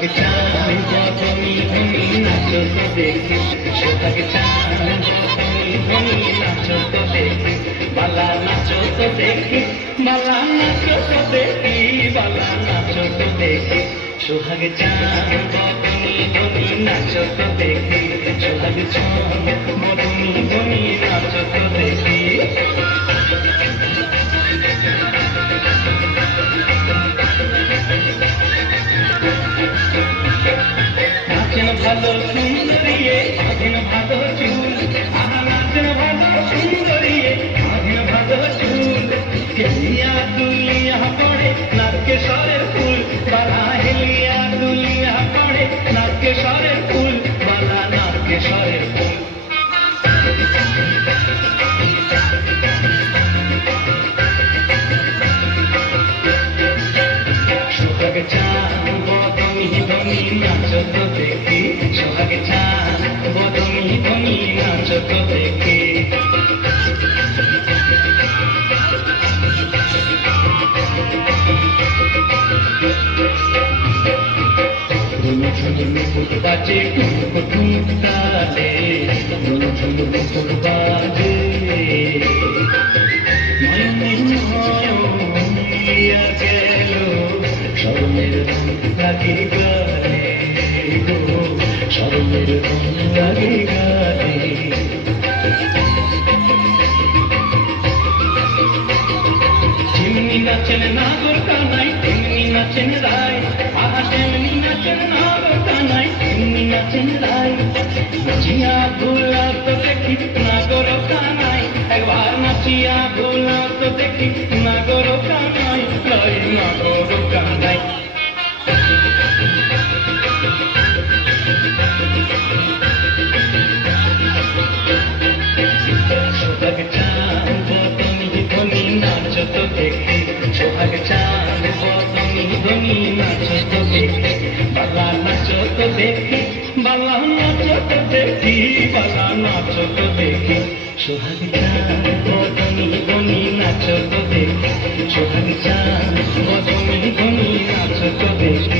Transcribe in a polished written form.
সোহাগ চাঁদ বদনি ধনি নাচো তো দেখি, সোহাগ চাঁদ বদনি ধনি নাচো তো দেখি, বালা নাচো তো দেখি, বালা নাচো তো দেখি, বালা নাচো তো দেখি, সোহাগ চাঁদ বদনি ধনি নাচো তো দেখি, সোহাগ চাঁদ বদনি ধনি নাচো তো দেখি। নাচেন ভালো সুন্দরিয়ে আধেন ভালো চুল, নাচেন ভালো সুন্দরিয়ে আধেন ভালো চুল, হেলিয়া দুলিয়া পড়ে নাচকে সরের ফুল, বালা হেলিয়া দুলিয়া পড়ে নাচকে সরের ফুল, বালা নাচকে সরের ফুল। সোহাগ চাঁদ বদনি ধনি নাচো তো দেখি, সোহাগ চাঁদ বদনি ধনি নাচো তো দেখি। নুপুর বাজে টুক টুক তালে, নুপুর বাজে নয়নিয়া গেল স্মরণের লাগে গানে গো, স্মরণের লাগে গানে। যেমনি নাচেন নাগর কানাই তেমনি নাচেন রায়, আহা তেমনি নাচেন নাগর কানাই তেমনি নাচেন রায়, নাচিয়া ভোলা তো দেখি নাগর কানাই, একবার নাচিয়া ভোলা তো দেখি নাগর কানাই, রাই নাগর কানাই। সোহাগ চাঁদ বদনি ধনি নাচো তো দেখি, সোহাগ চাঁদ বদনি ধনি নাচো তো দেখি, বালা নাচো তো দেখি, বালা নাচো তো দেখি, বালা নাচো তো দেখি, সোহাগ চাঁদ বদনি ধনি নাচো তো দেখি, সোহাগ চাঁদ বদনি ধনি নাচো তো দেখি।